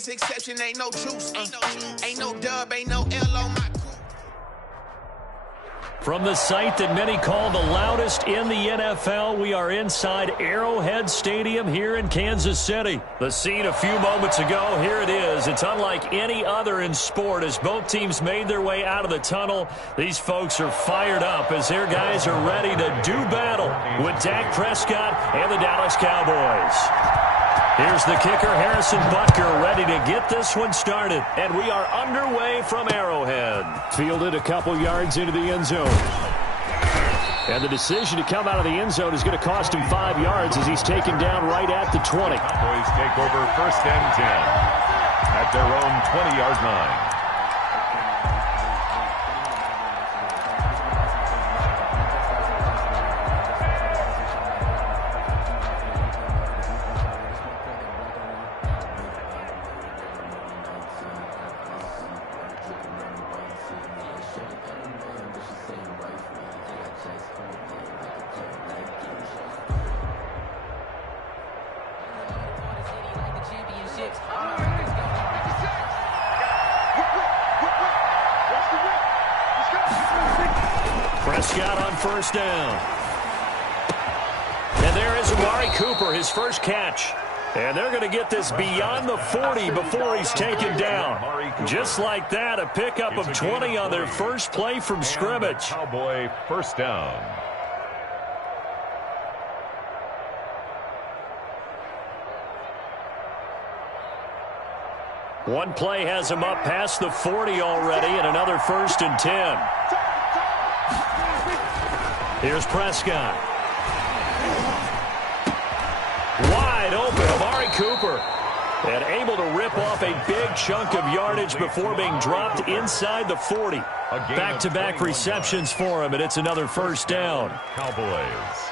is exception, ain't no juice. Ain't no dub, ain't no L on my coupe. From the site that many call the loudest in the NFL, we are inside Arrowhead Stadium here in Kansas City. The scene a few moments ago, here it is. It's unlike any other in sport as both teams made their way out of the tunnel. These folks are fired up as their guys are ready to do battle with Dak Prescott and the Dallas Cowboys. Here's the kicker, Harrison Butker, ready to get this one started. And we are underway from Arrowhead. Fielded a couple yards into the end zone. And the decision to come out of the end zone is going to cost him 5 yards as he's taken down right at the 20. Cowboys take over 1st and 10 at their own 20-yard line. Prescott on 1st down. And there is Amari Cooper, his first catch. And they're going to get this beyond the 40 before he's taken down. Just like that, a pickup of 20 on their first play from scrimmage. Cowboy 1st down. One play has him up past the 40 already, and another 1st and 10. Here's Prescott. Wide open, Amari Cooper. And able to rip off a big chunk of yardage before being dropped inside the 40. Back-to-back receptions for him, and it's another 1st down. Cowboys.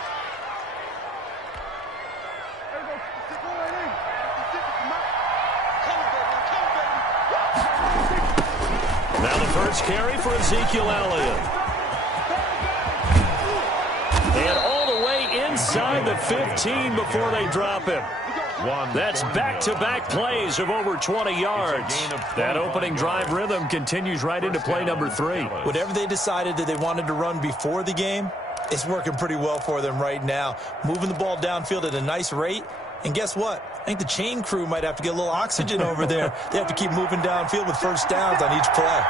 Now the first carry for Ezekiel Elliott. And all the way inside the 15 before they drop him. That's back-to-back plays of over 20 yards. That opening drive rhythm continues right into play number 3. Whatever they decided that they wanted to run before the game, it's working pretty well for them right now. Moving the ball downfield at a nice rate. And guess what? I think the chain crew might have to get a little oxygen over there. They have to keep moving downfield with 1st downs on each play.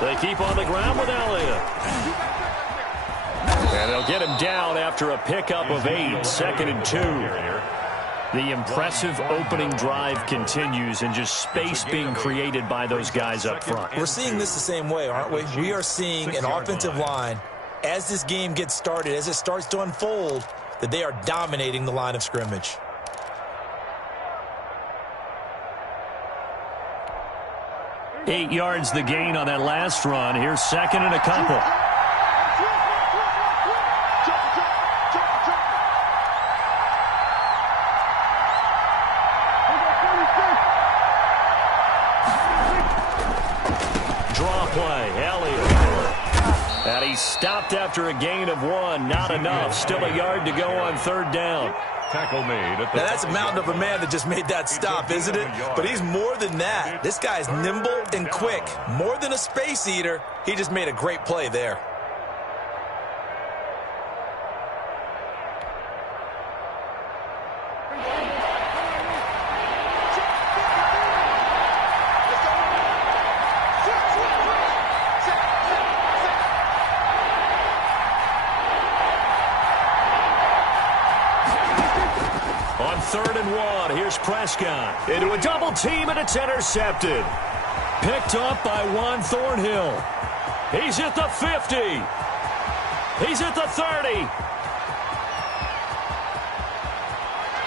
They keep on the ground with Elliott. And they'll get him down after a pickup of 8, 2nd and 2. The impressive opening drive continues and just space being created by those guys up front. We're seeing this the same way, aren't we? We are seeing an offensive line, as this game gets started, as it starts to unfold, that they are dominating the line of scrimmage. Eight yards the gain on that last run. Here's 2nd and a couple. Draw play, Elliott. And he stopped after a gain of 1. Not enough. Still a yard to go on 3rd down. Tackle made. Now that's a mountain of a man that just made that stop, isn't it? But he's more than that. This guy's nimble and quick. More than a space eater. He just made a great play there. On 3rd and 1, here's Prescott. Into a double team, and it's intercepted. Picked up by Juan Thornhill. He's at the 50. He's at the 30.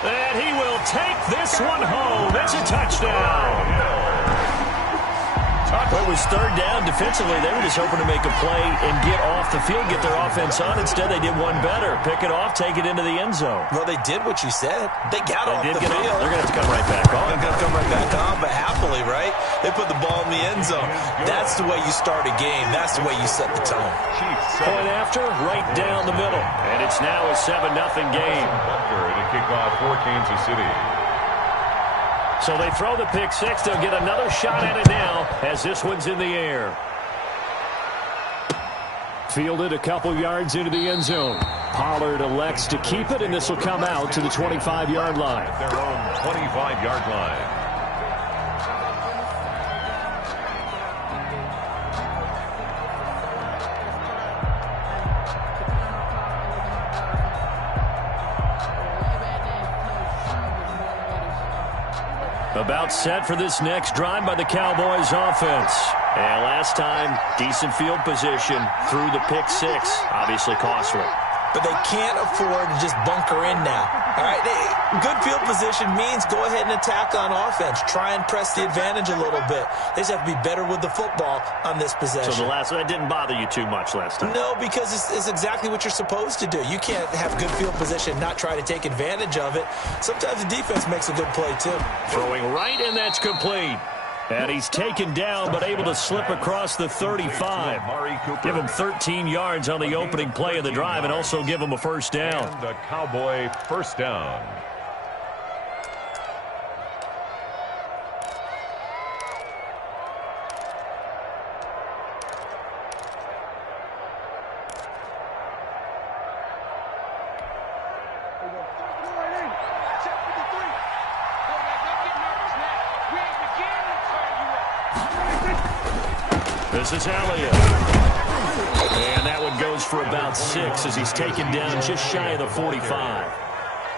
And he will take this one home. It's a touchdown. Well, it was third down. Defensively, they were just hoping to make a play and get off the field, get their offense on. Instead, they did one better. Pick it off, take it into the end zone. Well, they did what you said. They got off the field. They're going to have to come right back on. They're going to come right back on, but happily, right? They put the ball in the end zone. That's the way you start a game. That's the way you set the tone. Point after, right down the middle. And it's now a 7-0 game. And a kickoff for Kansas City. So they throw the pick six. They'll get another shot at it now as this one's in the air. Fielded a couple yards into the end zone. Pollard elects to keep it, and this will come out to the 25-yard line. At their own 25-yard line. About set for this next drive by the Cowboys offense. And last time, decent field position through the pick six. Obviously costly. But they can't afford to just bunker in now. All right, good field position means go ahead and attack on offense. Try and press the advantage a little bit. They just have to be better with the football on this possession. So that didn't bother you too much last time? No, because it's exactly what you're supposed to do. You can't have good field position and not try to take advantage of it. Sometimes the defense makes a good play, too. Throwing right, and that's complete. And he's taken down, but able to slip across the 35. Give him 13 yards on the opening play of the drive and also give him a first down. And the Cowboy first down. This is Elliott. And that one goes for about 6 as he's taken down just shy of the 45.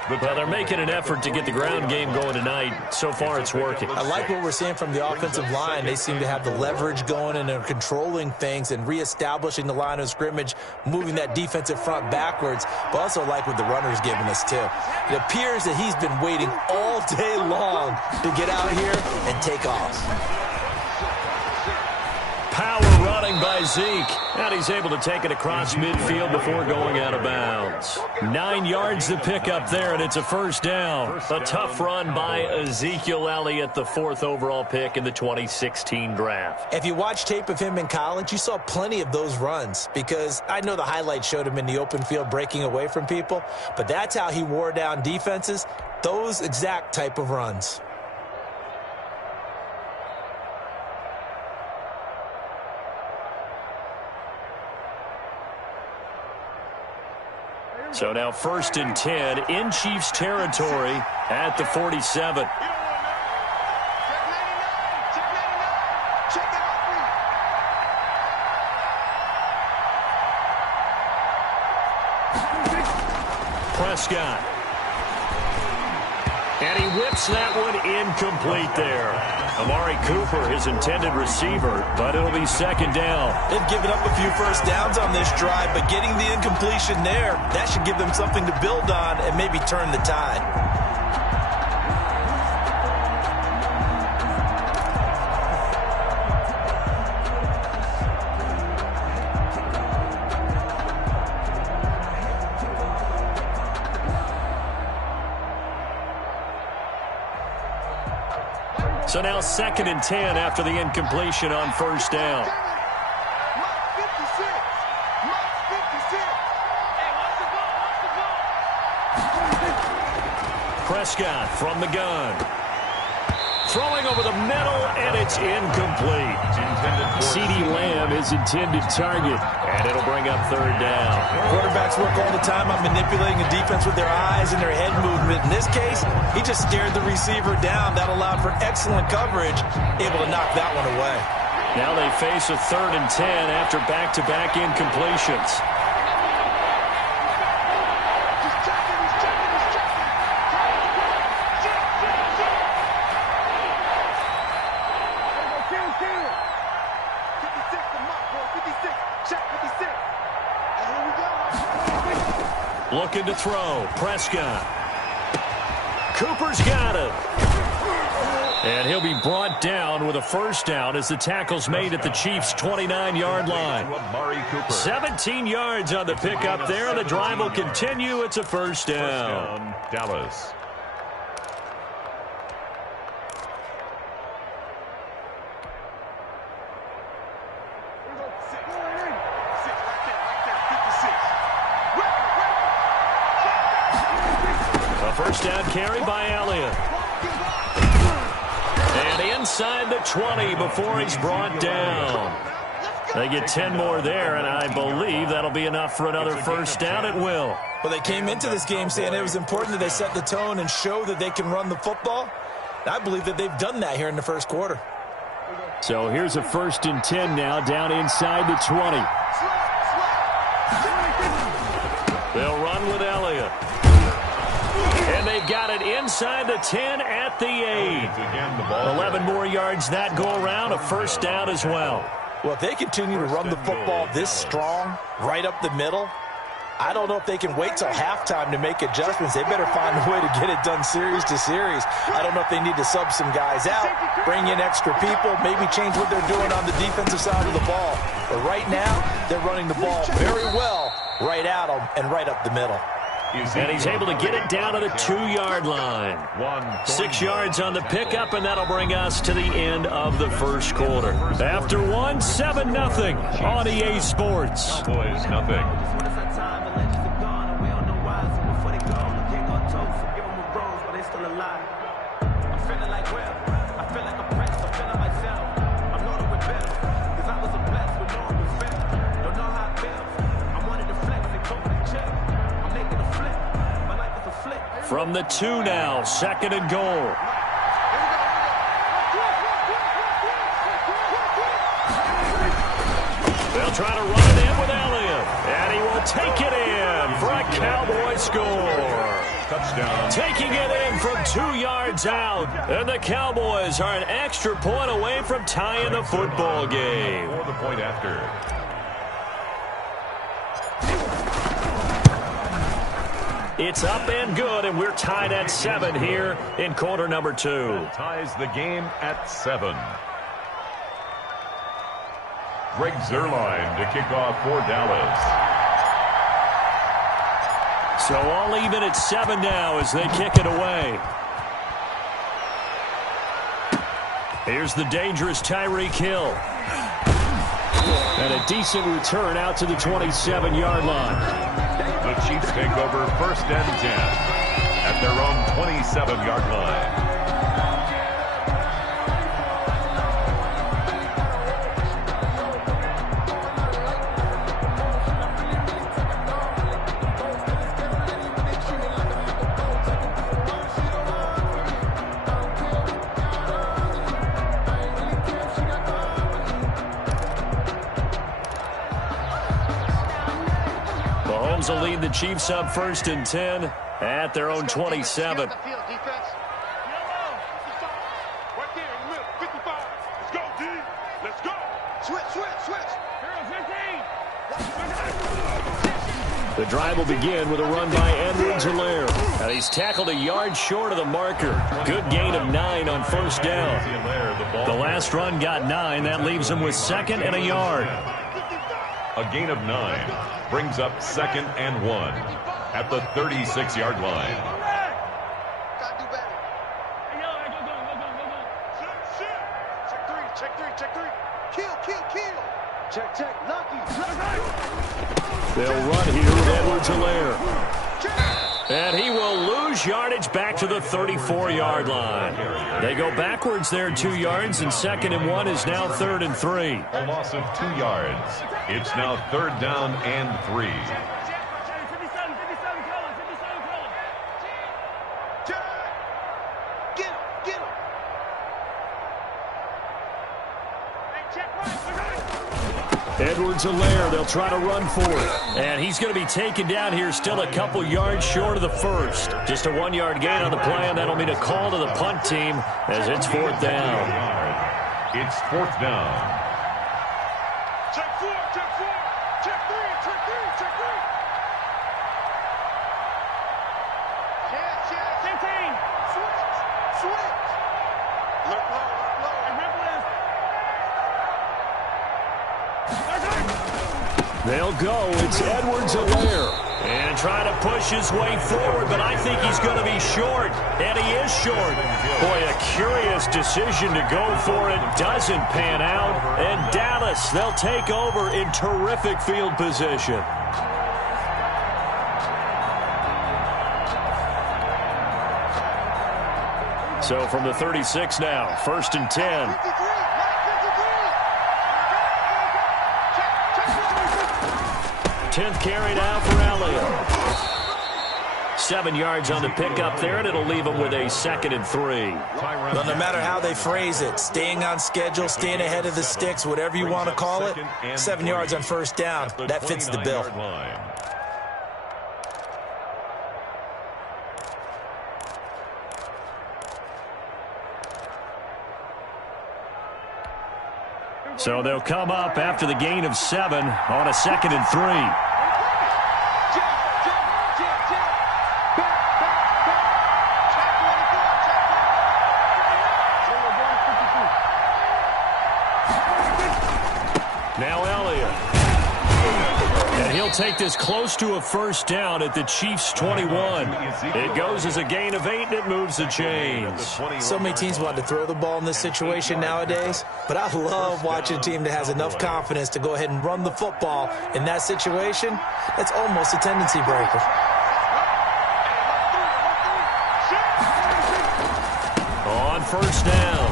Well, they're making an effort to get the ground game going tonight. So far, it's working. I like what we're seeing from the offensive line. They seem to have the leverage going, and they're controlling things and reestablishing the line of scrimmage, moving that defensive front backwards. But also like what the runner's giving us, too. It appears that he's been waiting all day long to get out here and take off. Power running by Zeke. And he's able to take it across midfield before going out of bounds. 9 yards to pick up there, and it's a first down. A tough run by Ezekiel Elliott, the 4th overall pick in the 2016 draft. If you watch tape of him in college, you saw plenty of those runs, because I know the highlights showed him in the open field breaking away from people, but that's how he wore down defenses, those exact type of runs. So now 1st and 10 in Chiefs territory at the 47. Prescott. And he whips that one incomplete there. Amari Cooper, his intended receiver, but it'll be 2nd down. They've given up a few first downs on this drive, but getting the incompletion there, that should give them something to build on and maybe turn the tide. So now 2nd and 10 after the incompletion on 1st down. Prescott from the gun. Throwing over the middle, and it's incomplete. CeeDee Lamb is intended target, and it'll bring up 3rd down. Quarterbacks work all the time on manipulating the defense with their eyes and their head movement. In this case, he just stared the receiver down. That allowed for excellent coverage, able to knock that one away. Now they face a 3rd and 10 after back-to-back incompletions. Looking to throw. Prescott. Cooper's got it. And he'll be brought down with a first down as the tackle's made at the Chiefs' 29-yard line. 17 yards on the pickup there. The drive will continue. It's a first down. Dallas. A first down carry by Elliott. And inside the 20 before he's brought down. They get 10 more there, and I believe that'll be enough for another first down. It will. Well, they came into this game saying it was important that they set the tone and show that they can run the football. I believe that they've done that here in the first quarter. So here's a 1st and 10 now, down inside the 20. They'll run with Elliott. And they've got it inside the 10 at the 8. 11 more yards that go around, a first down as well. Well, if they continue to run the football this strong, right up the middle, I don't know if they can wait till halftime to make adjustments. They better find a way to get it done series to series. I don't know if they need to sub some guys out, bring in extra people, maybe change what they're doing on the defensive side of the ball. But right now, they're running the ball very well right at them and right up the middle. And he's able to get it down to the 2-yard line. 6 yards on the pickup, and that'll bring us to the end of the first quarter. After 1, 7-0 on EA Sports. Cowboys, nothing. From the 2 now, 2nd and goal. They'll try to run it in with Elliott, and he will take it in for a Cowboy score. Touchdown. Taking it in from 2 yards out, and the Cowboys are an extra point away from tying the football game. For the point after. It's up and good, and we're tied at 7 here in quarter number 2. Ties the game at 7. Greg Zuerlein to kick off for Dallas. So all even at 7 now as they kick it away. Here's the dangerous Tyreek Hill. And a decent return out to the 27-yard line. The Chiefs take over 1st and 10 at their own 27-yard line. Will lead the Chiefs up 1st and 10 at their own 27. The drive will begin with a run by Edwards-Helaire. And he's tackled a yard short of the marker. Good gain of 9 on 1st down. The last run got 9. That leaves him with 2nd and a yard. A gain of 9 brings up 2nd and 1 at the 36-yard line. They'll run here with Edwards-Helaire. And he will lose yardage back to the 34-yard line. They go backwards there 2 yards, and 2nd and 1 is now 3rd and 3. A loss of 2 yards. It's now 3rd down and 3. Edwards-Helaire, they'll try to run for it. And he's going to be taken down here still a couple yards short of the 1st. Just a 1-yard gain on the play, and that'll mean a call to the punt team as it's 4th down. It's 4th down. Check 4, check 4, check 3, check 3, check 3. Check, check. 15. Switch. They'll go. It's Edwards-Helaire. And trying to push his way forward, but I think he's going to be short. And he is short. Boy, a curious decision to go for it. Doesn't pan out. And Dallas, they'll take over in terrific field position. So from the 36 now, 1st and 10. Tenth carry now for Elliott. 7 yards on the pickup there, and it'll leave him with a 2nd and 3. Well, no matter how they phrase it, staying on schedule, staying ahead of the sticks, whatever you want to call it, 7 yards on 1st down, that fits the bill. So they'll come up after the gain of 7 on a 2nd and 3. Now Elliott. And he'll take this close to a 1st down at the Chiefs' 21. It goes as a gain of 8, and it moves the chains. So many teams want to throw the ball in this situation nowadays, but I love watching a team that has enough confidence to go ahead and run the football. In that situation, that's almost a tendency breaker. On 1st down,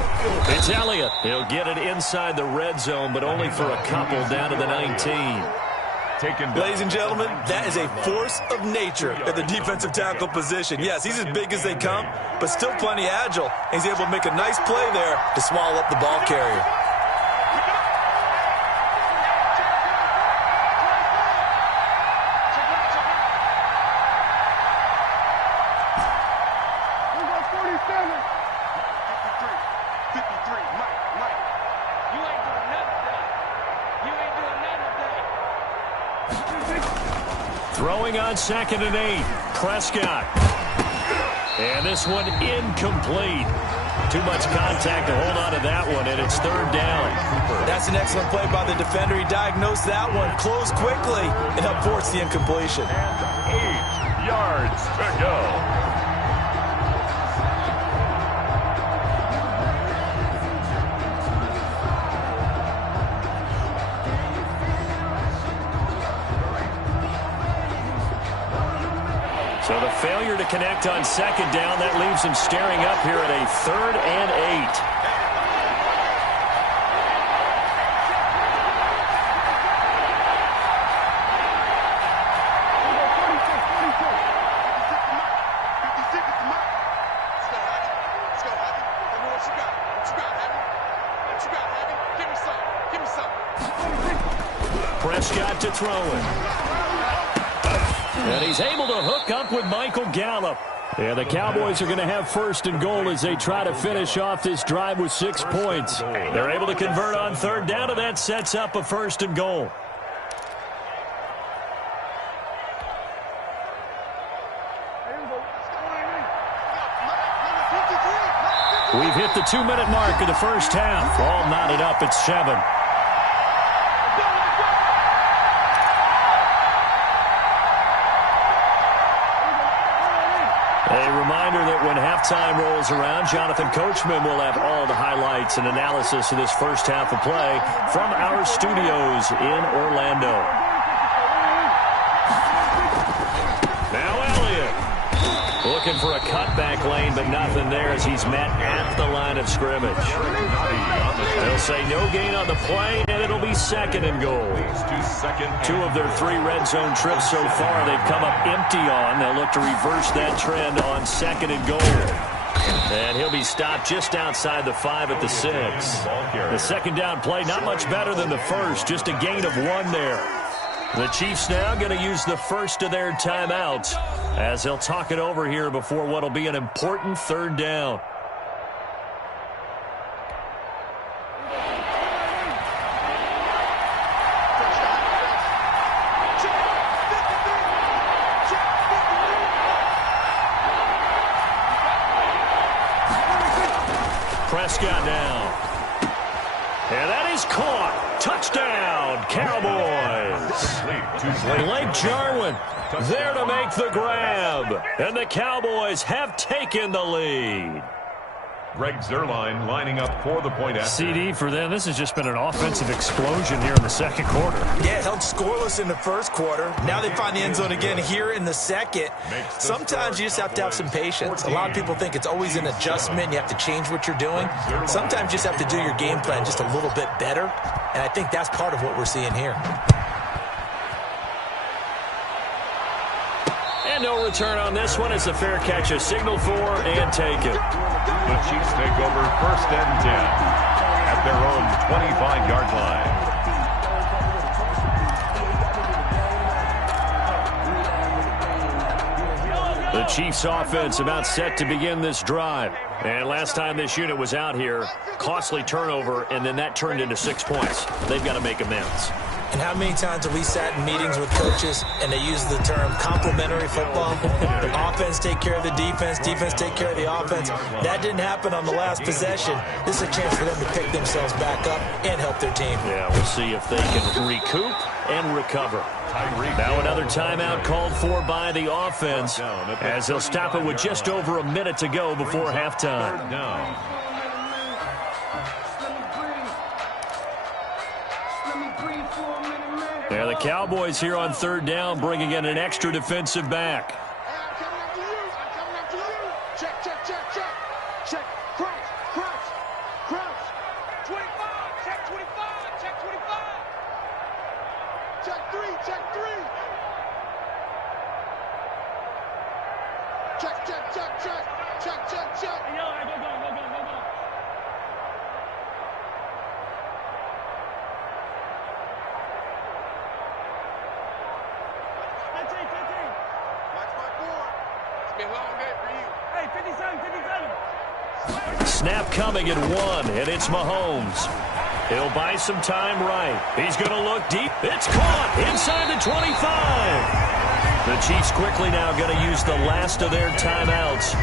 it's Elliott. He'll get it inside the red zone, but only for a couple down to the 19. Ladies and gentlemen, that is a force of nature at the defensive tackle position. Yes, he's as big as they come, but still plenty agile. He's able to make a nice play there to swallow up the ball carrier. Throwing on 2nd and 8. Prescott. And this one incomplete. Too much contact to hold on to that one, and it's 3rd down. That's an excellent play by the defender. He diagnosed that one, closed quickly, and helped force the incompletion. 8 yards to go. So the failure to connect on 2nd down, that leaves him staring up here at a 3rd and 8. Prescott to throw it. And he's able to hook up with Michael Gallup. And the Cowboys are going to have 1st and goal as they try to finish off this drive with 6 points. They're able to convert on 3rd down, and that sets up a 1st and goal. We've hit the 2-minute mark of the 1st half. All knotted up at 7. A reminder that when halftime rolls around, Jonathan Coachman will have all the highlights and analysis of this 1st half of play from our studios in Orlando. Now Elliott looking for a cutback lane, but nothing there as he's met at the line of scrimmage. They'll say no gain on the play, and it'll be 2nd and goal. 2 of their 3 red zone trips so far they've come up empty on. They'll look to reverse that trend on 2nd and goal. And he'll be stopped just outside the 5 at the 6. The 2nd down play, not much better than the first, just a gain of 1 there. The Chiefs now going to use the first of their timeouts as they'll talk it over here before what will be an important 3rd down. Prescott now. And that is caught. Touchdown, Cowboys. Blake Jarwin there to make the grab. And the Cowboys have taken the lead. Greg Zuerlein lining up for the point after. CD for them. This has just been an offensive explosion here in the second quarter. Yeah, held scoreless in the first quarter. Now they find the end zone again here in the second. Sometimes you just have to have some patience. A lot of people think it's always an adjustment. You have to change what you're doing. Sometimes you just have to do your game plan just a little bit better. And I think that's part of what we're seeing here. And no return on this one. It's a fair catch, a signal for, and take it. The Chiefs take over 1st and 10 at their own 25-yard line. The Chiefs offense about set to begin this drive. And last time this unit was out here, costly turnover, and then that turned into 6 points. They've got to make amends. And how many times have we sat in meetings with coaches and they use the term complementary football? Offense take care of the defense, defense take care of the offense. That didn't happen on the last possession. This is a chance for them to pick themselves back up and help their team. Yeah, we'll see if they can recoup and recover. Now another timeout called for by the offense as they'll stop it with just over a minute to go before halftime. Yeah, the Cowboys here on 3rd down, bringing in an extra defensive back. I'm coming after you. Check. Check. Crouch. 25. Check 25. Check 25. Check 3. Check. Hey, yo, go. Snap coming at 1, and it's Mahomes. He'll buy some time right. He's going to look deep. It's caught inside the 25. The Chiefs quickly now going to use the last of their timeouts.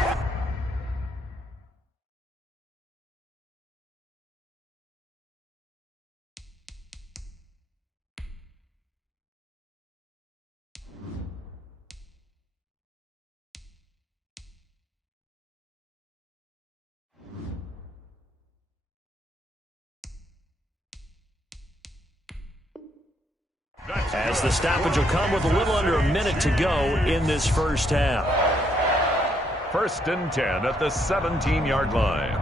As the stoppage will come with a little under a minute to go in this first half. 1st and 10 at the 17-yard line.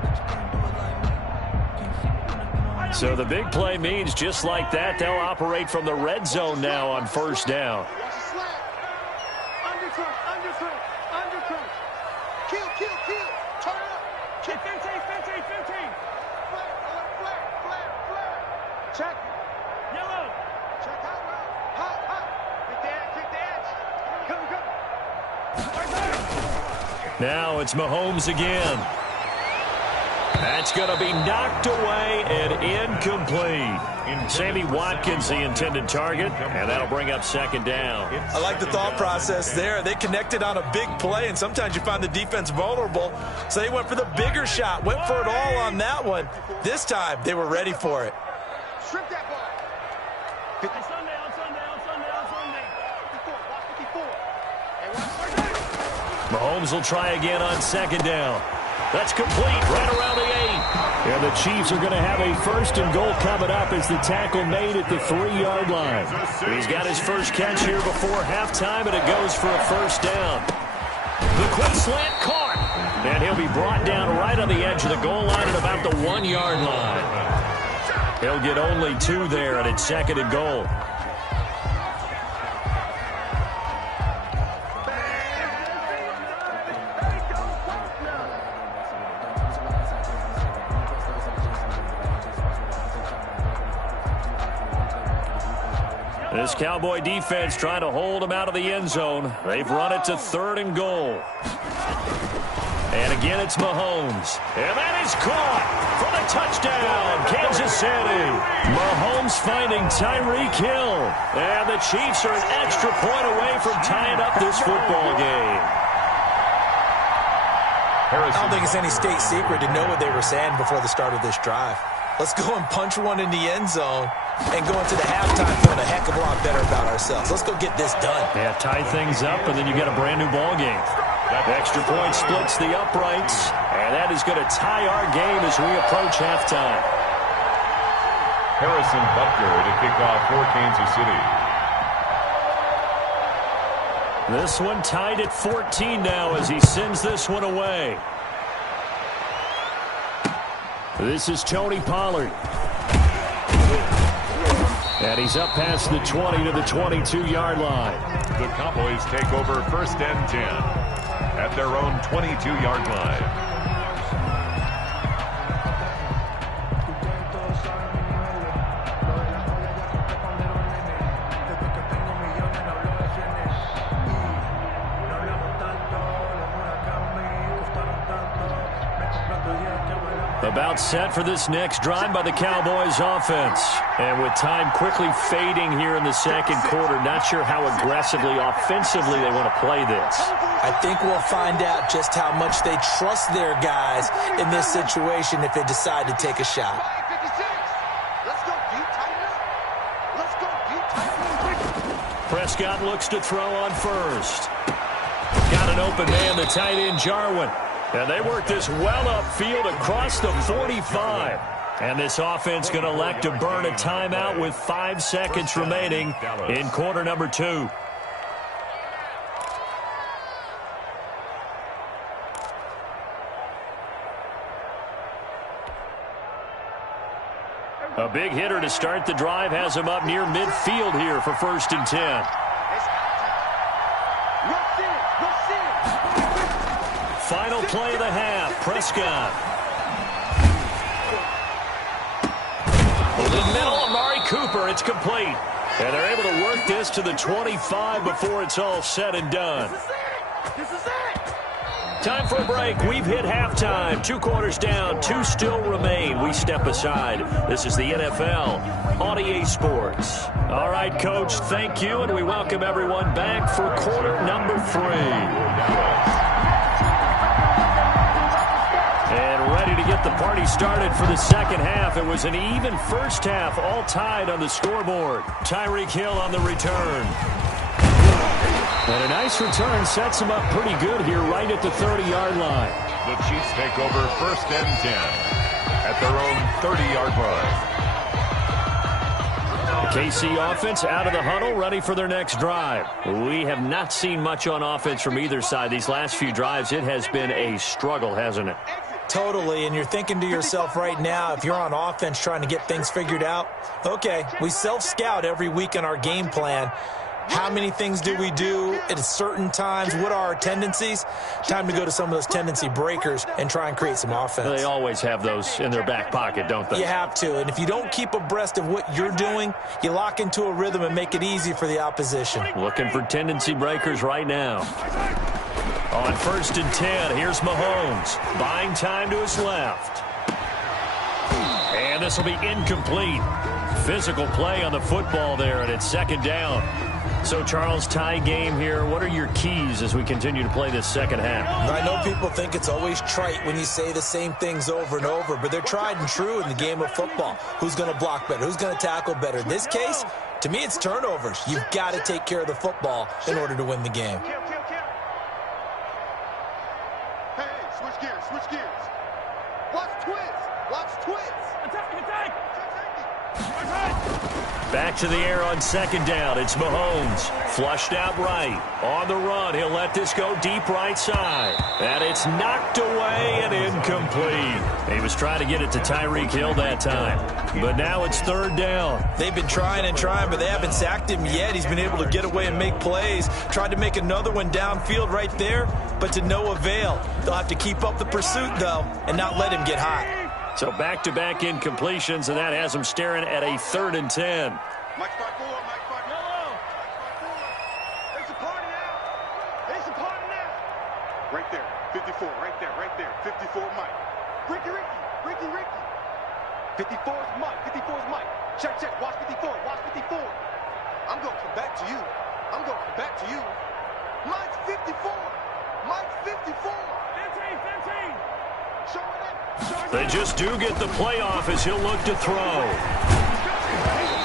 So the big play means just like that, they'll operate from the red zone now on 1st down. Undercut. Kill. Turn up. Kick 15. Flare. Check. Yellow. Check out. Hot. Kick the edge. Come. Now it's Mahomes again. That's going to be knocked away and incomplete. Sammy Watkins, the intended target, and that'll bring up 2nd down. I like the thought process there. They connected on a big play, and sometimes you find the defense vulnerable. So they went for the bigger shot, went for it all on that one. This time, they were ready for it. Strip that ball. On Sunday. 54. Mahomes will try again on 2nd down. That's complete right around the 8. And the Chiefs are going to have a 1st and goal coming up as the tackle made at the 3-yard line. He's got his first catch here before halftime, and it goes for a 1st down. The quick slant caught. And he'll be brought down right on the edge of the goal line at about the 1-yard line. He'll get only 2 there, and it's 2nd and goal. This Cowboy defense trying to hold them out of the end zone. They've run it to 3rd and goal. And again, it's Mahomes. And that is caught for the touchdown, Kansas City. Mahomes finding Tyreek Hill. And the Chiefs are an extra point away from tying up this football game. I don't think it's any state secret to know what they were saying before the start of this drive. Let's go and punch one in the end zone and go into the halftime feeling a heck of a lot better about ourselves. Let's go get this done. Yeah, tie things up, and then you get a brand-new ball game. The extra point splits the uprights, and that is going to tie our game as we approach halftime. Harrison Butker to kick off for Kansas City. This one tied at 14 now as he sends this one away. This is Tony Pollard. And he's up past the 20 to the 22-yard line. The Cowboys take over 1st and 10 at their own 22-yard line. About set for this next drive by the Cowboys offense. And with time quickly fading here in the second quarter, not sure how aggressively, offensively they want to play this. I think we'll find out just how much they trust their guys in this situation if they decide to take a shot. Prescott looks to throw on first. Got an open man, the tight end Jarwin. And they work this well upfield across the 45. And this offense going to elect to burn a timeout with 5 seconds remaining in quarter number 2. A big hitter to start the drive has him up near midfield here for 1st and 10. Final play of the half, Prescott. Over the middle, Amari Cooper, it's complete. And they're able to work this to the 25 before it's all said and done. This is it! Time for a break. We've hit halftime. 2 quarters down, 2 still remain. We step aside. This is the NFL on EA Sports. All right, Coach, thank you, and we welcome everyone back for quarter number 3. And ready to get the party started for the second half. It was an even first half, all tied on the scoreboard. Tyreek Hill on the return. And a nice return sets him up pretty good here right at the 30-yard line. The Chiefs take over 1st and 10 at their own 30-yard line. The KC offense out of the huddle, ready for their next drive. We have not seen much on offense from either side. These last few drives, it has been a struggle, hasn't it? Totally, and you're thinking to yourself right now, if you're on offense trying to get things figured out, okay, we self-scout every week in our game plan. How many things do we do at certain times? What are our tendencies? Time to go to some of those tendency breakers and try and create some offense. They always have those in their back pocket, don't they? You have to, and if you don't keep abreast of what you're doing, you lock into a rhythm and make it easy for the opposition. Looking for tendency breakers right now. On 1st and 10, here's Mahomes. Buying time to his left. And this will be incomplete. Physical play on the football there, and it's 2nd down. So, Charles, tie game here. What are your keys as we continue to play this second half? I know people think it's always trite when you say the same things over and over, but they're tried and true in the game of football. Who's going to block better? Who's going to tackle better? In this case, to me, it's turnovers. You've got to take care of the football in order to win the game. Switch gears, switch gears. Watch twist, watch twist. Attack, attack. Back to the air on 2nd down. It's Mahomes. Flushed out right. On the run, he'll let this go deep right side. And it's knocked away and incomplete. He was trying to get it to Tyreek Hill that time. But now it's 3rd down. They've been trying and trying, but they haven't sacked him yet. He's been able to get away and make plays. Tried to make another one downfield right there, but to no avail. They'll have to keep up the pursuit, though, and not let him get hot. So back-to-back incompletions, and that has him staring at a 3rd and 10. Mike spot 4, Mike spot 4. There's a party now. There's a party now. Right there, 54, right there, 54 Mike. Ricky. 54's Mike, 54's Mike. Check, watch 54, watch 54. I'm going to come back to you. Mike's 54. 15. They just do get the playoff as he'll look to throw.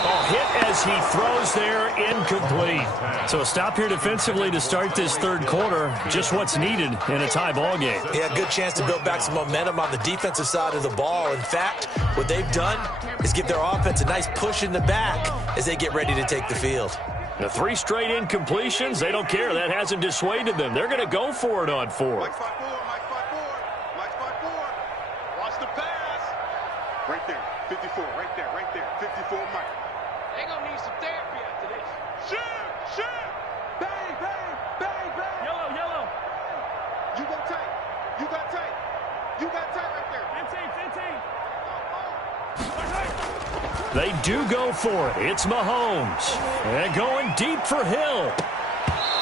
Oh, hit as he throws there, incomplete. So a stop here defensively to start this third quarter. Just what's needed in a tie ball game. Yeah, good chance to build back some momentum on the defensive side of the ball. In fact, what they've done is give their offense a nice push in the back as they get ready to take the field. The 3 straight incompletions, they don't care. That hasn't dissuaded them. They're going to go for it on 4th. Mike 5-4, Mike 5-4. Watch the pass. Right there, 54, right there, 54, Mike. They gonna need some therapy after this. Shoot! Bang, bang, bang, bang. Yellow. You got tight. You got tight. You got tight right there. 15. They do go for it. It's Mahomes. And going deep for Hill.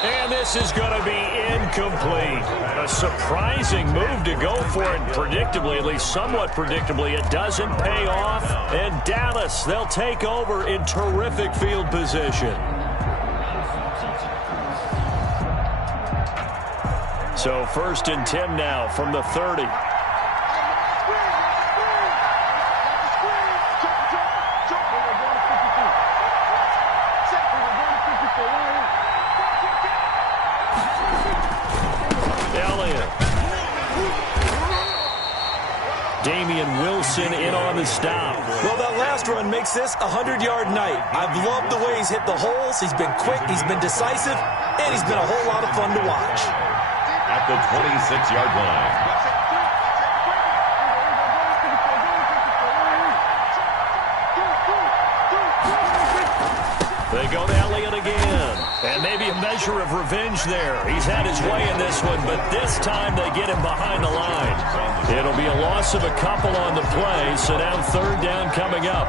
And this is going to be incomplete. A surprising move to go for it. Predictably, at least somewhat predictably, it doesn't pay off. And Dallas, they'll take over in terrific field position. So 1st and 10 now from the 30. Damian Wilson in on the stop. Well, that last run makes this a 100-yard night. I've loved the way he's hit the holes. He's been quick, he's been decisive, and he's been a whole lot of fun to watch. At the 26-yard line. They go to Elliott again. And maybe a measure of revenge there. He's had his way in this one, but this time they get him behind the line. It'll be a loss of a couple on the play, so now 3rd down coming up.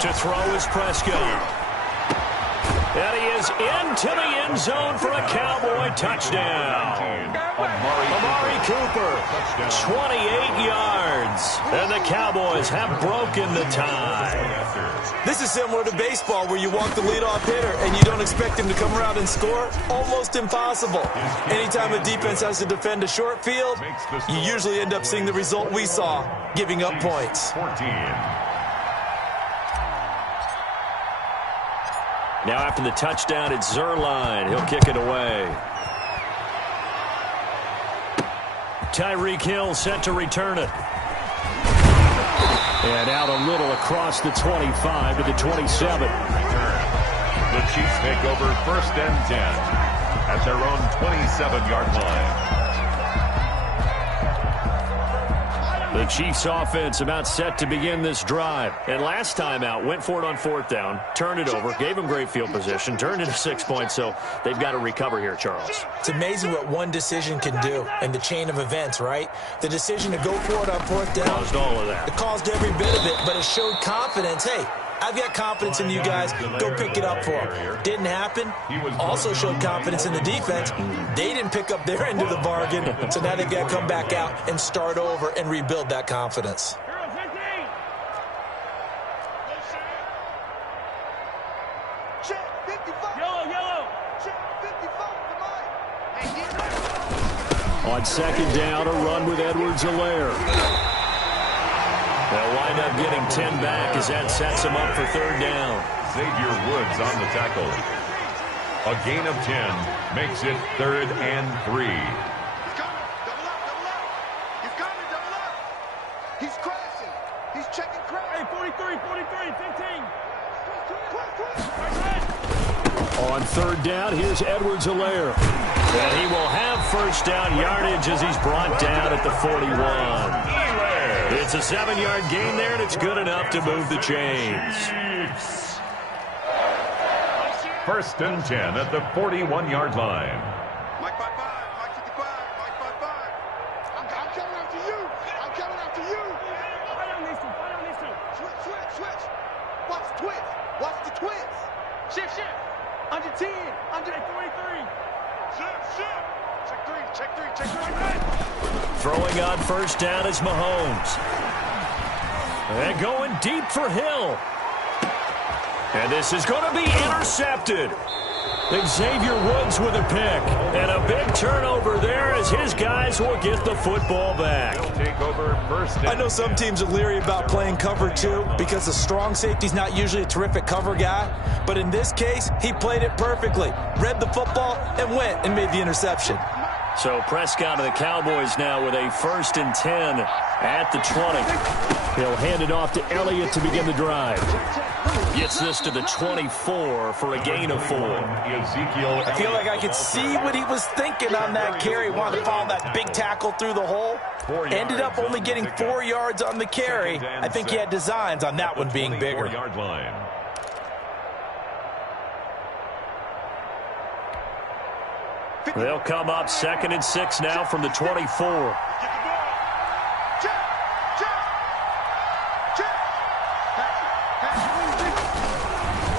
To throw is Prescott. And he is into the end zone for a Cowboy touchdown. Amari Cooper, 28 yards. And the Cowboys have broken the tie. This is similar to baseball where you walk the leadoff hitter and you don't expect him to come around and score. Almost impossible. Anytime a defense has to defend a short field, you usually end up seeing the result we saw, giving up points. 14. Now after the touchdown, it's Zuerlein. He'll kick it away. Tyreek Hill set to return it. And out a little across the 25 to the 27. The Chiefs take over 1st and 10 at their own 27-yard line. The Chiefs offense about set to begin this drive. And last time out, went for it on 4th down, turned it over, gave them great field position, turned into 6 points, so they've got to recover here, Charles. It's amazing what one decision can do in the chain of events, right? The decision to go for it on 4th down. Caused all of that. It caused every bit of it, but it showed confidence. Hey, I've got confidence in you guys. Go pick it up for them. Didn't happen. Also showed confidence in the defense. They didn't pick up their end of the bargain, so now they've got to come back out and start over and rebuild that confidence. On 2nd down, a run with Edwards-Helaire. They'll wind up getting 10 back as that sets them up for 3rd down. Xavier Woods on the tackle. A gain of 10 makes it 3rd and 3. He's coming. Double up. He's coming. Double up. He's crashing. He's checking crash. Hey, 43, 15. On 3rd down, here's Edwards-Helaire. And he will have 1st down yardage as he's brought down at the 41. It's a 7-yard gain there, and it's good enough to move the chains. 1st and 10 at the 41-yard line. Mike 5-5, Mike 55, Mike 5-5. I'm coming after you. I'm coming after you. Fight on this one. Switch. Watch the twist. Watch the twist. Shift. Under 10. Under 43. Shift. Check 3. Check three, check three. Throwing on first down is Mahomes. And going deep for Hill. And this is going to be intercepted. Xavier Woods with a pick. And a big turnover there as his guys will get the football back. Take over first. I know some teams are leery about playing cover 2 because the strong safety's not usually a terrific cover guy. But in this case, he played it perfectly. Read the football and went and made the interception. So Prescott of the Cowboys now with a 1st and 10 at the 20. He'll hand it off to Elliott to begin the drive. Gets this to the 24 for a gain of 4. I feel like I could see what he was thinking on that carry. Wanted to follow that big tackle through the hole. Ended up only getting 4 yards on the carry. I think he had designs on that one being bigger. They'll come up 2nd and 6 now from the 24.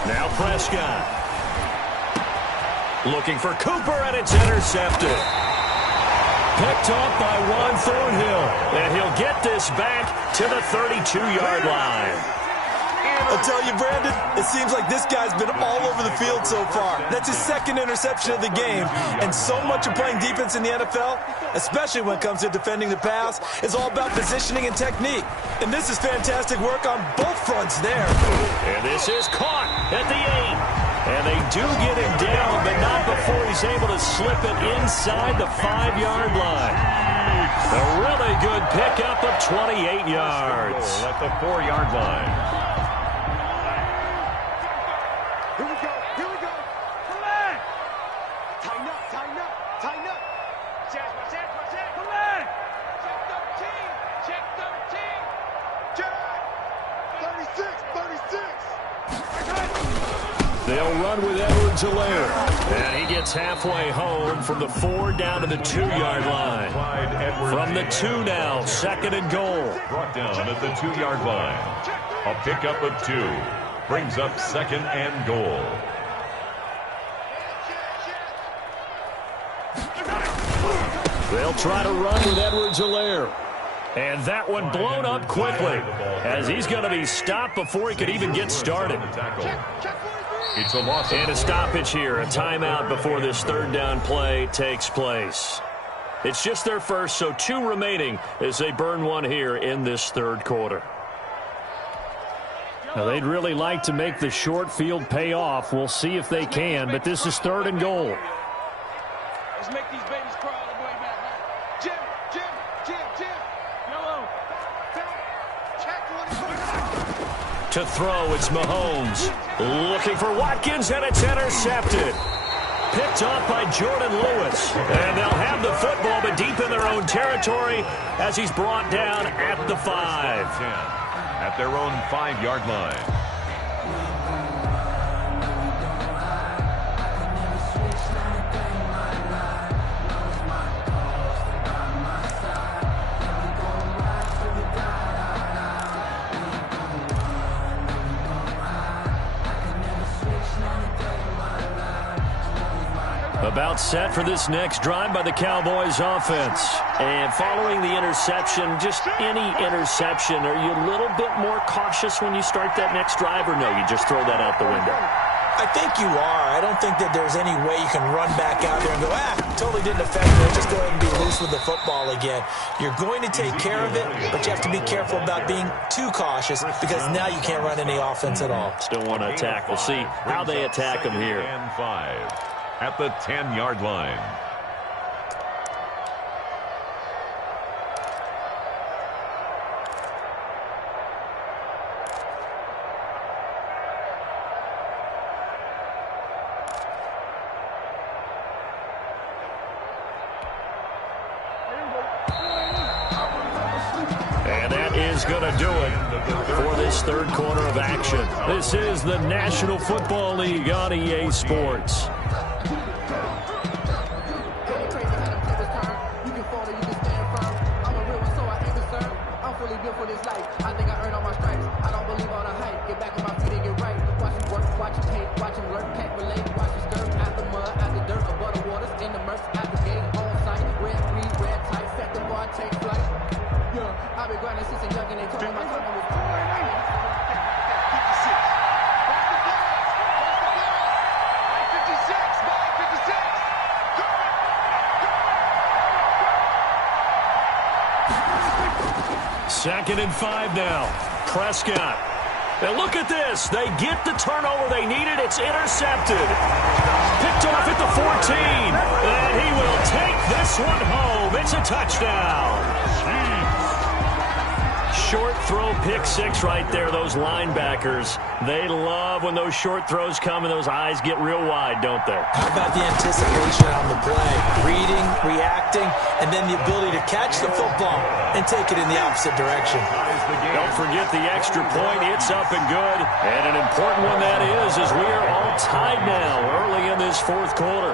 Now Prescott. Looking for Cooper, and it's intercepted. Picked off by Juan Thornhill. And he'll get this back to the 32-yard line. I'll tell you, Brandon, it seems like this guy's been all over the field so far. That's his 2nd interception of the game. And so much of playing defense in the NFL, especially when it comes to defending the pass, is all about positioning and technique. And this is fantastic work on both fronts there. And this is caught at the 8. And they do get him down, but not before he's able to slip it inside the 5-yard line. A really good pickup of 28 yards. At the 4-yard line. They'll run with Edwards-Helaire. And he gets halfway home from the 4 down to the 2-yard line. From the 2 now, 2nd and goal. Brought down at the 2-yard line. A pickup of 2. Brings up 2nd and goal. They'll try to run with Edwards-Helaire. And that one blown up quickly as he's going to be stopped before he could even get started. It's a loss. And a stoppage here, a timeout before this 3rd down play takes place. It's just their first, so 2 remaining as they burn one here in this 3rd quarter. Now, they'd really like to make the short field pay off. We'll see if they can, but this is 3rd and goal. Let's make these babies cry all the way back. Jim. Yellow. To throw, it's Mahomes. Looking for Watkins, and it's intercepted. Picked off by Jordan Lewis. And they'll have the football, but deep in their own territory as he's brought down at the 5. At their own 5-yard line. About set for this next drive by the Cowboys offense. And following the interception, just any interception, are you a little bit more cautious when you start that next drive, or no, you just throw that out the window? I think you are. I don't think that there's any way you can run back out there and go, totally didn't affect me. Just go ahead and be loose with the football again. You're going to take care of it, but you have to be careful about being too cautious because now you can't run any offense at all. Still want to attack. We'll see how they attack him here. And 5 at the 10-yard line. And that is going to do it for this 3rd quarter of action. This is the National Football League on EA Sports. Second and 5 now. Prescott. And look at this. They get the turnover they needed. It's intercepted. Picked off at the 14. And he will take this one home. It's a touchdown. Short throw pick six right there. Those linebackers, they love when those short throws come and those eyes get real wide, don't they? How about the anticipation on the play? Reading, reacting, and then the ability to catch the football and take it in the opposite direction. Don't forget the extra point. It's up and good. And an important one that is, as we are all tied now early in this fourth quarter.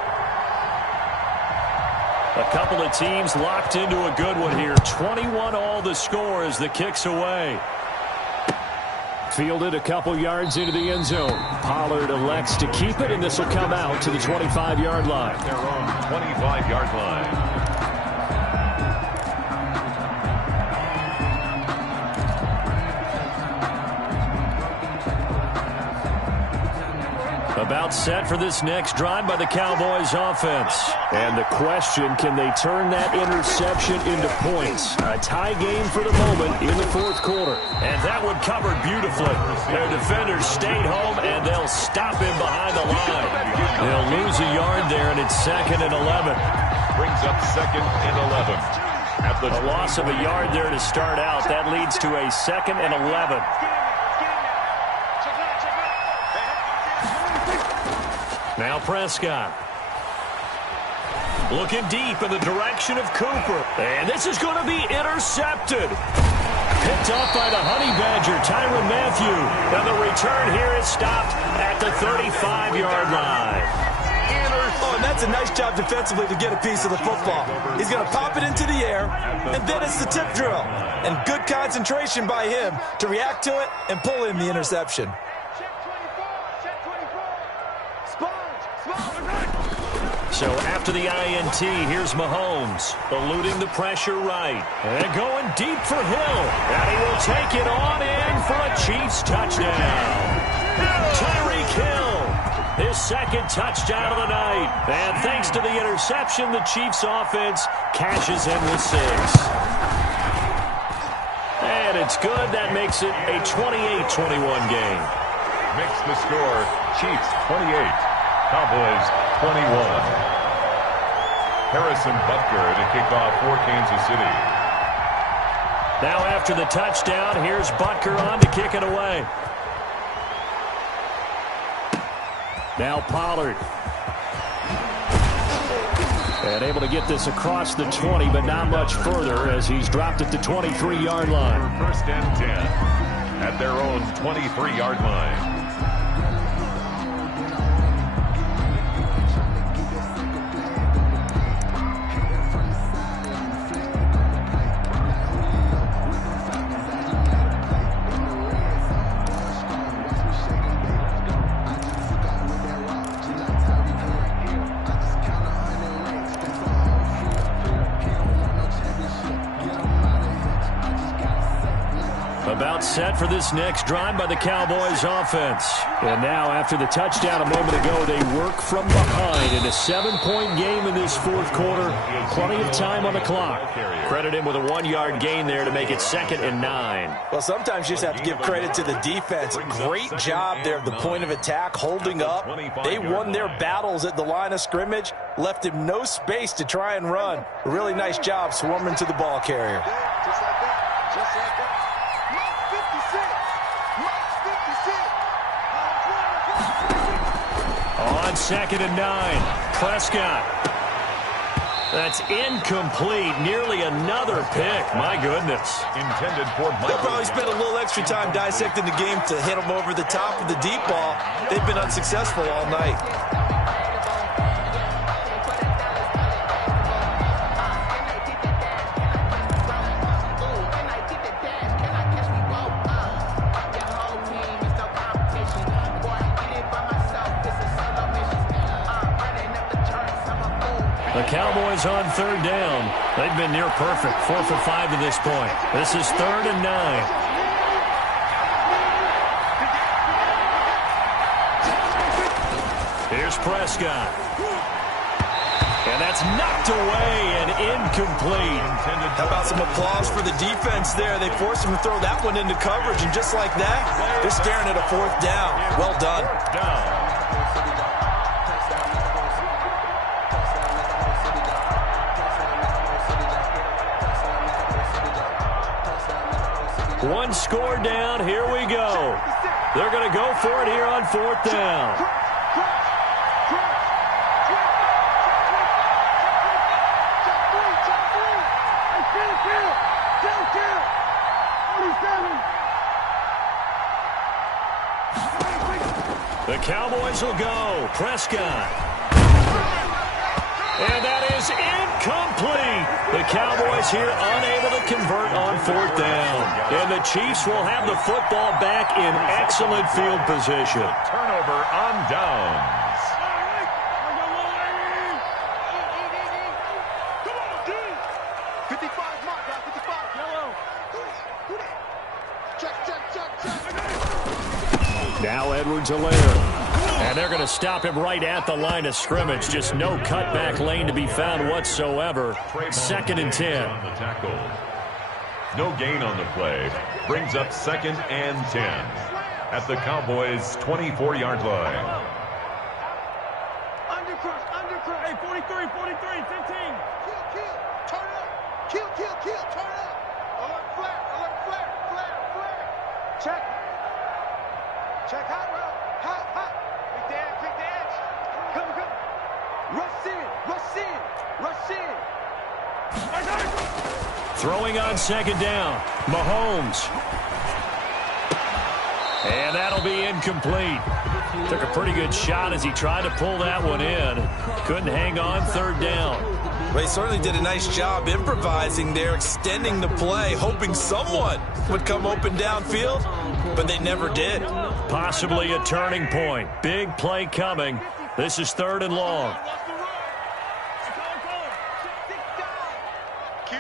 A couple of teams locked into a good one here. 21 all the score as the kick's away. Fielded a couple yards into the end zone. Pollard elects to keep it, and this will come out to the 25-yard line. Their own 25-yard line. About set for this next drive by the Cowboys offense. And the question, can they turn that interception into points? A tie game for the moment in the fourth quarter. And that one covered beautifully. Their defenders stayed home, and they'll stop him behind the line. They'll lose a yard there, and it's 2nd and 11. Brings up 2nd and 11. At the A loss of a yard there to start out. That leads to a 2nd and 11. Now Prescott. Looking deep in the direction of Cooper. And this is going to be intercepted. Picked off by the Honey Badger, Tyrann Mathieu. And the return here is stopped at the 35-yard line. Oh, and that's a nice job defensively to get a piece of the football. He's going to pop it into the air, and then it's the tip drill. And good concentration by him to react to it and pull in the interception. So after the INT, here's Mahomes, eluding the pressure right. And going deep for Hill. And he will take it on in for a Chiefs touchdown. Tyreek Hill, his second touchdown of the night. And thanks to the interception, the Chiefs offense cashes in with 6. And it's good. That makes it a 28-21 game. Makes the score Chiefs 28, Cowboys 21. Harrison Butker to kick off for Kansas City. Now after the touchdown, here's Butker on to kick it away. Now Pollard. And able to get this across the 20, but not much further as he's dropped at the 23-yard line. 1st and 10 at their own 23-yard line. About set for this next drive by the Cowboys offense. And now after the touchdown a moment ago, they work from behind in a 7-point game in this fourth quarter. Plenty of time on the clock. Credit him with a 1-yard gain there to make it 2nd and 9. Well, sometimes you just have to give credit to the defense. Great job there at the point of attack, holding up. They won their battles at the line of scrimmage, left him no space to try and run. A really nice job swarming to the ball carrier. Just like that. Just like that. On 2nd and 9, Prescott. That's incomplete. Nearly another pick. My goodness. Intended for Michael. They'll probably spend a little extra time dissecting the game to hit them over the top of the deep ball. They've been unsuccessful all night. The Cowboys on 3rd down. They've been near perfect. 4 for 5 to this point. This is 3rd and 9. Prescott. And that's knocked away and incomplete. How about some applause for the defense there? They forced him to throw that one into coverage, and just like that, they're staring at a 4th down. Well done. One score down. Here we go. They're going to go for it here on 4th down. The Cowboys will go. Prescott. And that is incomplete. The Cowboys here unable to convert on 4th down. And the Chiefs will have the football back in excellent field position. Turnover on downs. 55, mark, 55. Yellow. Check. Now Edwards-Helaire. And they're going to stop him right at the line of scrimmage. Just no cutback lane to be found whatsoever. 2nd and 10. On the tackle. No gain on the play. Brings up 2nd and 10 at the Cowboys' 24-yard line. Undercrush. Hey, 43, 15. Kill. Turn up. Kill. Turn up. Alert flare. Check hot route. Hot. Pick the edge. Come. Rush in. Throwing on 2nd down. Mahomes. And that'll be incomplete. Took a pretty good shot as he tried to pull that one in. Couldn't hang on 3rd down. They certainly did a nice job improvising there, extending the play, hoping someone would come open downfield, but they never did. Possibly a turning point. Big play coming. This is 3rd and long. Kill.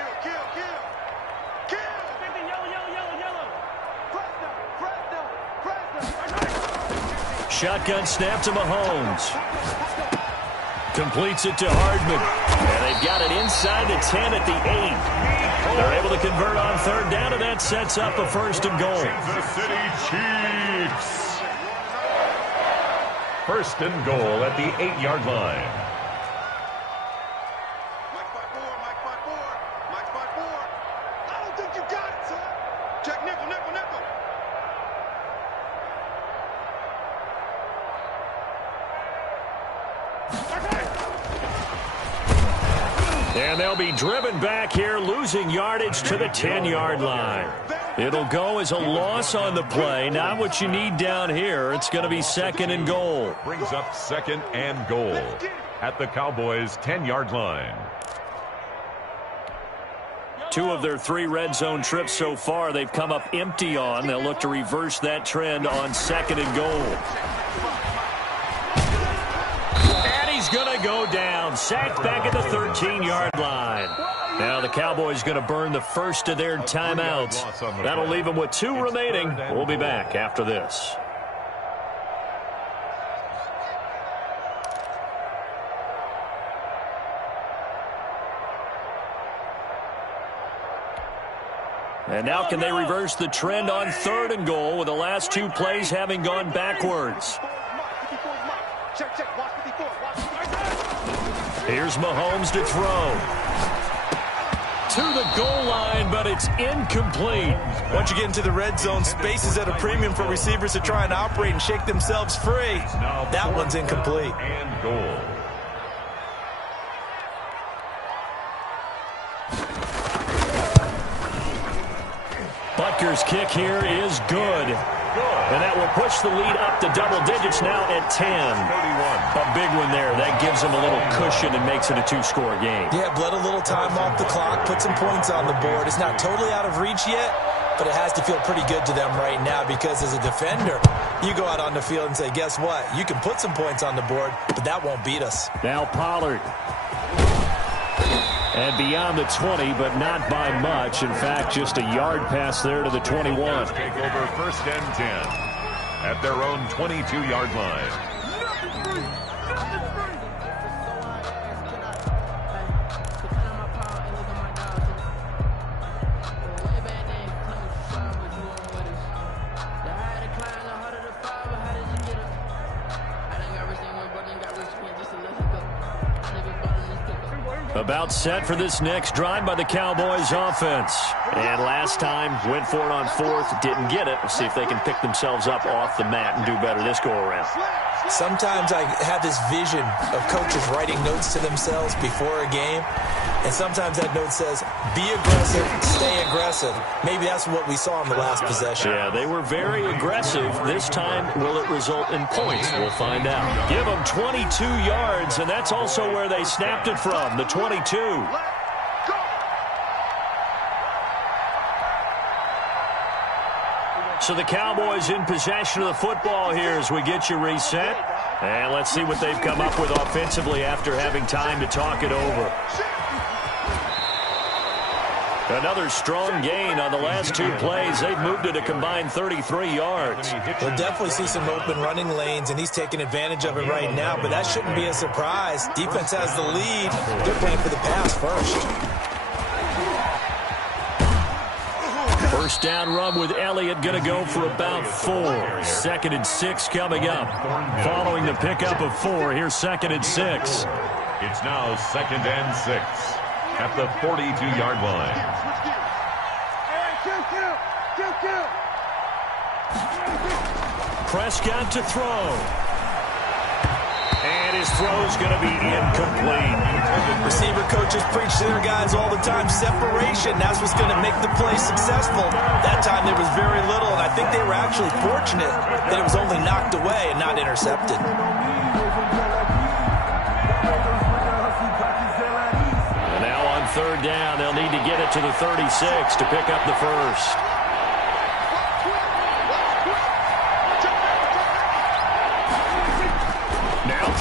Fresno. Shotgun snap to Mahomes. Completes it to Hardman. And they've got it inside the 10 at the 8. They're able to convert on 3rd down, and that sets up a 1st and goal. Kansas City Chiefs. 1st and goal at the 8-yard line. Mike 5-4. I don't think you got it, son. Check nickel. And they'll be driven back here, losing yardage to the 10-yard line. It'll go as a loss on the play. Not what you need down here. It's going to be 2nd and goal. Brings up 2nd and goal at the Cowboys' 10-yard line. 2 of their 3 red zone trips so far they've come up empty on. They'll look to reverse that trend on 2nd and goal. And he's going to go down. Sacked back at the 13-yard line. Now the Cowboys going to burn the first of their timeouts. That'll leave them with 2 remaining. We'll be back after this. And now can they reverse the trend on 3rd and goal with the last 2 plays having gone backwards? Here's Mahomes to throw. To the goal line, but it's incomplete. Once you get into the red zone, space is at a premium for receivers to try and operate and shake themselves free. That one's incomplete. And goal. Butker's kick here is good. And that will push the lead up to double digits now at 10. A big one there. That gives them a little cushion and makes it a 2-score game. Yeah, bled a little time off the clock, put some points on the board. It's not totally out of reach yet, but it has to feel pretty good to them right now because as a defender, you go out on the field and say, guess what? You can put some points on the board, but that won't beat us. Now Pollard. And beyond the 20, but not by much. In fact, just a yard pass there to the 21. Take over 1st and 10 at their own 22-yard line. About set for this next drive by the Cowboys offense. And last time, went for it on fourth, didn't get it. We'll see if they can pick themselves up off the mat and do better this go-around. Sometimes I have this vision of coaches writing notes to themselves before a game, and sometimes that note says, be aggressive, stay aggressive. Maybe that's what we saw in the last possession. Yeah, they were very aggressive. This time, will it result in points? We'll find out. Give them 22 yards, and that's also where they snapped it from, the 22. So the Cowboys in possession of the football here as we get you reset. And let's see what they've come up with offensively after having time to talk it over. Another strong gain on the last two plays. They've moved it a combined 33 yards. We'll definitely see some open running lanes, and he's taking advantage of it right now, but that shouldn't be a surprise. Defense has the lead. They're playing for the pass first. First down run with Elliott going to go for about 4. 2nd and 6 coming up. Following the pickup of 4, here's 2nd and 6. It's now 2nd and 6 at the 42-yard line. Prescott to throw. And his throw's going to be incomplete. Receiver coaches preach to their guys all the time, separation. That's what's going to make the play successful. That time there was very little, and I think they were actually fortunate that it was only knocked away and not intercepted. And now on 3rd down, they'll need to get it to the 36 to pick up the first.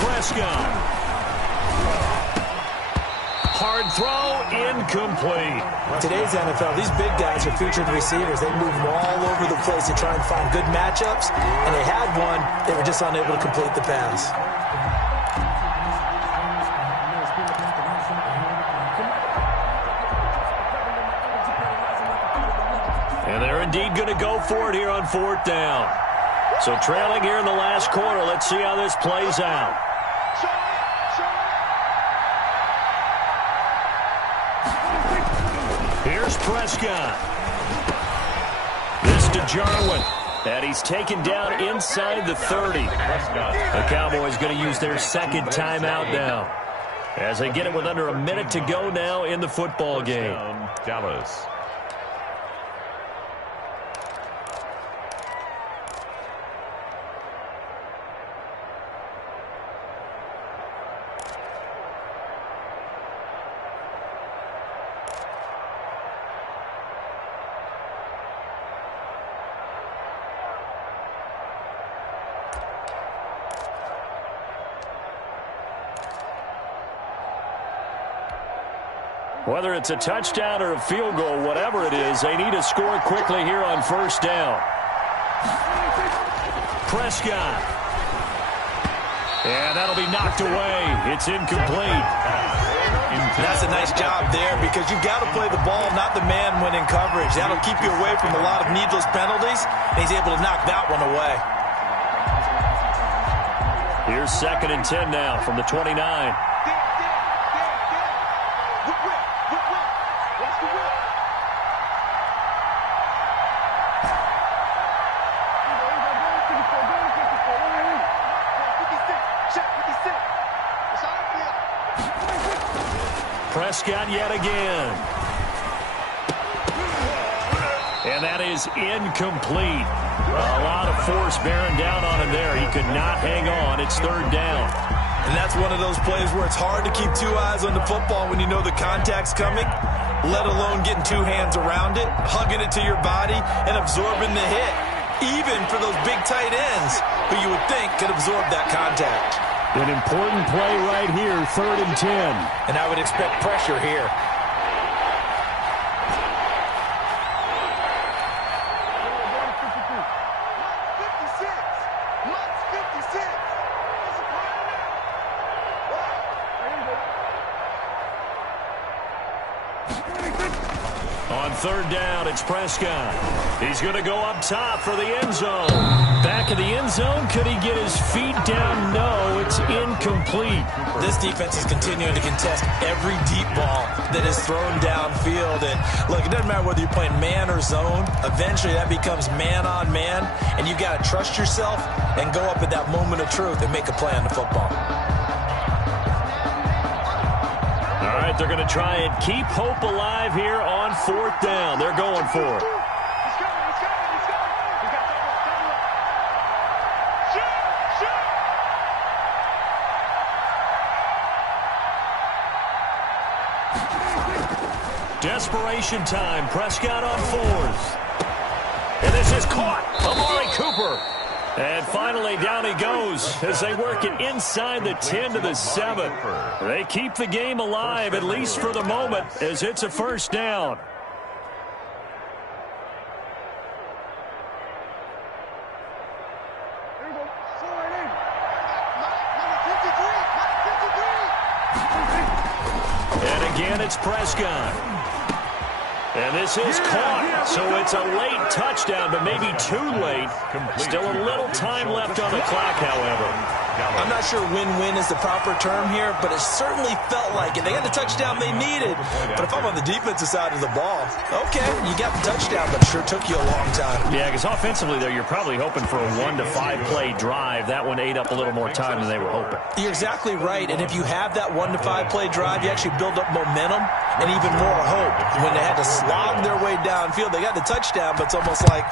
Prescott. Hard throw, incomplete. Today's NFL, these big guys are featured receivers. They move them all over the place to try and find good matchups, and they had one. They were just unable to complete the pass. And they're indeed going to go for it here on 4th down. So trailing here in the last quarter, let's see how this plays out. Here's Prescott. This to Jarwin. And he's taken down inside the 30. The Cowboys going to use their 2nd timeout now, as they get it with under a minute to go now in the football game. Dallas. Whether it's a touchdown or a field goal, whatever it is, they need to score quickly here on 1st down. Prescott. And that'll be knocked away. It's incomplete. That's a nice job there, because you've got to play the ball, not the man when in coverage. That'll keep you away from a lot of needless penalties, and he's able to knock that one away. Here's 2nd and 10 now from the 29. Prescott yet again. And that is incomplete. A lot of force bearing down on him there. He could not hang on. It's 3rd down. And that's one of those plays where it's hard to keep 2 eyes on the football when you know the contact's coming, let alone getting 2 hands around it, hugging it to your body, and absorbing the hit, even for those big tight ends who you would think could absorb that contact. An important play right here, 3rd and 10. And I would expect pressure here. On third down, it's Prescott. He's going to go up top for the end zone. Back of the end zone. Could he get his feet down? No, it's incomplete. This defense is continuing to contest every deep ball that is thrown downfield. And look, it doesn't matter whether you're playing man or zone. Eventually, that becomes man on man. And you've got to trust yourself and go up at that moment of truth and make a play on the football. All right, they're going to try and keep hope alive here on fourth down. They're going for it. Desperation time. Prescott on fourth. And this is caught. Amari Cooper. And finally, down he goes as they work it inside the 10 to the 7. They keep the game alive, at least for the moment, as it's a first down. And again, it's Prescott. And this is caught, so it's a late touchdown, but maybe too late. Still a little time left on the clock, however. I'm not sure win-win is the proper term here, but it certainly felt like it. They got the touchdown they needed. But if I'm on the defensive side of the ball, okay, you got the touchdown, but it sure took you a long time. Yeah, because offensively there, you're probably hoping for a 1 to 5 play drive. That one ate up a little more time than they were hoping. You're exactly right, and if you have that 1 to 5 play drive, you actually build up momentum and even more hope. When they had to slog their way downfield, they got the touchdown, but it's almost like,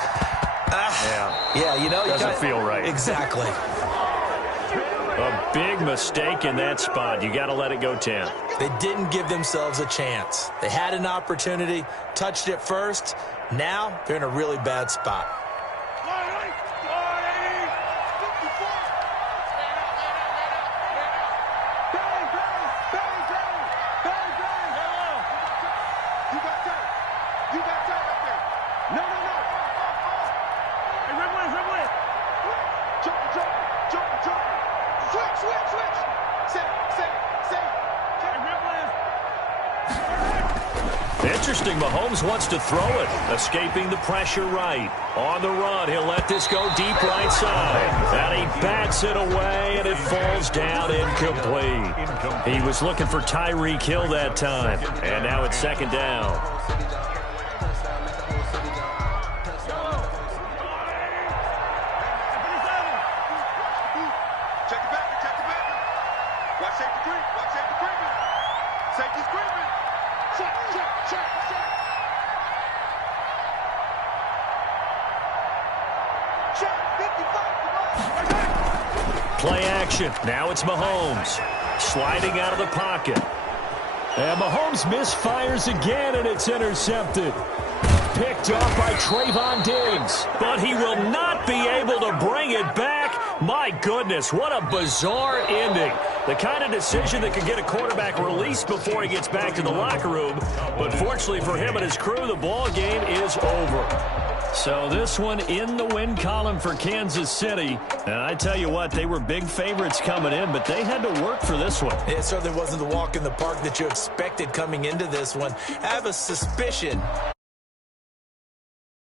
you know. Doesn't feel right. Exactly. A big mistake in that spot. You got to let it go 10. They didn't give themselves a chance. They had an opportunity, touched it first. Now they're in a really bad spot. Interesting, Mahomes wants to throw it, escaping the pressure right. On the run, he'll let this go deep right side. And he bats it away, and it falls down incomplete. He was looking for Tyreek Hill that time, and now it's second down. Check the back, check the back. Watch safety creep, watch safety creeping. Safety's creeping. Check, check, check, check. Check, 55, Play action. Now it's Mahomes. Sliding out of the pocket. And Mahomes misfires again, and it's intercepted. Picked off by Trayvon Diggs. But he will not be able to bring it back. My goodness, what a bizarre ending. The kind of decision that could get a quarterback released before he gets back to the locker room. But fortunately for him and his crew, the ball game is over. So this one in the win column for Kansas City. And I tell you what, they were big favorites coming in, but they had to work for this one. It certainly wasn't the walk in the park that you expected coming into this one. I have a suspicion